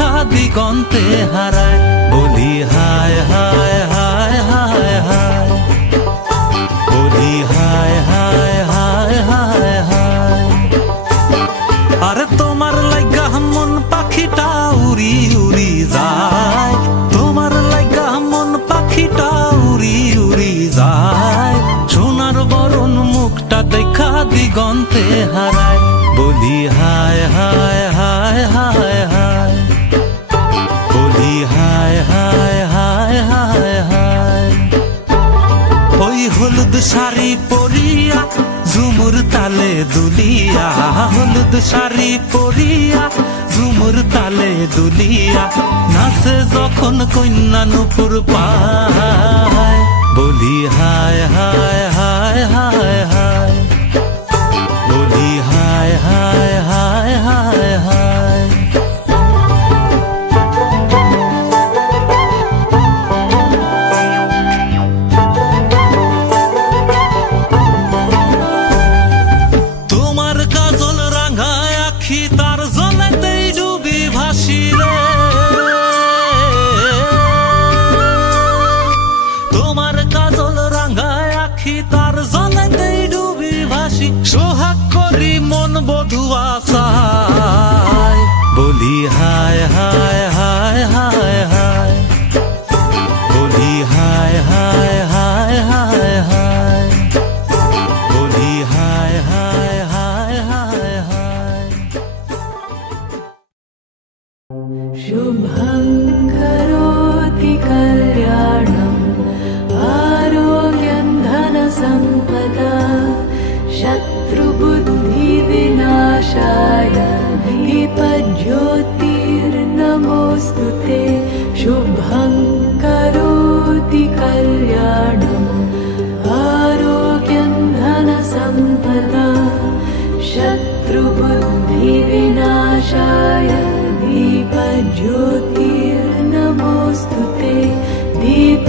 দেখা দিগন্তে হারায়। বলি হায় হায় হায় হায় হায়, বলি হায় হায় হায় হায় হায়। আরে তোমার লাইগা মন পাখিটা উড়ি উড়ি যায়, তোমার লাইগা মন পাখিটা উড়ি উড়ি যায়। সোনার বরণ মুখটা দেখা দিগন্তে হারায়। বলি হায় হায় হায় হায় হায়, বলি হায় হায় হায় হায় হায়। ওই হলুদ শাড়ি পরিয়া ঝুমুর তালে দুলিয়া, হলুদ শাড়ি পরিয়া ঝুমুর তালে দুলিয়া নাচে যখন কন্যা নূপুর পায়। বলি হায় হায় হায় হায় হায়, বলি হায় হায় হায় হায় হায়। তোমার কাজল রাঙায় আখি তার জলেতেই ডুবি ভাসি রে, তোমার কাজল রাঙায় আখি তার জলেতেই ডুবি ভাসি। সোহাগ করি মন বধুয়া চায়। বলি হায় হায় হায় হায় হায়, বলি হায় হায় হায় হায় হায়, বলি হায় হায় হায় হায় হায়। शुभं करोति कल्याणम् आरोग्यं धनसम्पदा शत्रुबुद्धिविनाशाय दीपज्योतिर्नमोऽस्तुते। शुभं करोति कल्याणम् आरोग्यं धनसम्पदा शत्रुबुद्धिविनाशाय दीपज्योतिर्नमोऽस्तुते। दीप